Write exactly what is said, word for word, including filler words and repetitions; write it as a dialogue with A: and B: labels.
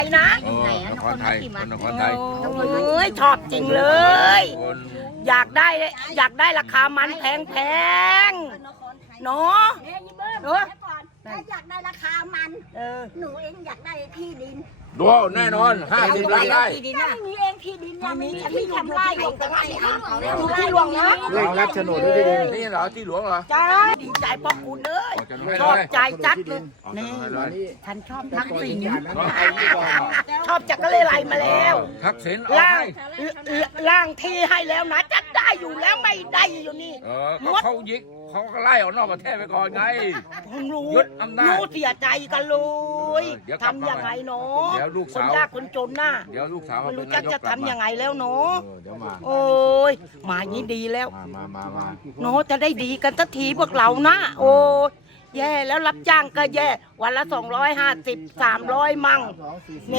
A: นะ
B: เออนครไทยคนนครไทย
A: เอ้ยชอบจริงเลย
B: คน
A: อยากได้อยากได้ราคามันแพงแพงๆเนาะ
C: แม่ยี่เบิ้ม
A: เออ
C: แม่ก่อนแม่อยากได้ราคามัน
A: เออ
C: หนูเองอยากได้ที่ดิน
B: ดูแน่นอนห้าสิบไร่ได้
A: ที่ดิน
C: ไม่
A: น่ะ
C: มีเองที่ดินยังมีฉันมีทำไร่ของตะไคร้เอาเขาเนี่ยที่หลวงนะ
D: เลขรับโฉนดด้วยที่ดิน
B: นี่เหรอที่หลวงเหรอ
A: จ้าดีใจพ่อคุณเลย
B: อ๋อจะให้
A: ชอบ
B: เลย
A: ใจจัดเลยนี่
B: เลย
A: ฉันชอบทักษิณ
D: ก่อน
A: ชอบจักรเลยไรมาแล้ว
B: ทักษิณเอา
A: ล่าง
B: ให้
A: ล่างที่ให้แล้วนะจะได้อยู่แล้วไม่ได้อยู่นี่
B: เออก็เขายิกเขาก็ไล่ออกนอกประเทศไปก่อนไง
A: เพิ่งรู้
B: ยึดอำนาจ
A: รู้เสียใจกันเลย
B: เดี๋ยวกลับมา
A: ทำยังไงเนาะ
B: เดี๋ยวลูก
A: ค
B: สาน ว
A: ยากคนจนน่ะ
B: เดี๋ยวลูกสาวมา
A: ไม่
B: เป็น
A: รู้
B: นา
A: จะ
B: ยก
A: จะ
B: กลับ
A: ทำ
B: มา
A: ยังไงแล้วเนาะ
D: เออเดี๋ยวมา
A: โอ้ยมาอย่างนี้ดีแล้ว
D: มามามามา
A: เนาะจะได้ดีกันสักทีพวกเรานะโอ้ยแย่แล้วรับจ้างก็แย่วันละสองร้อยห้าสิบสามร้อยมั่ง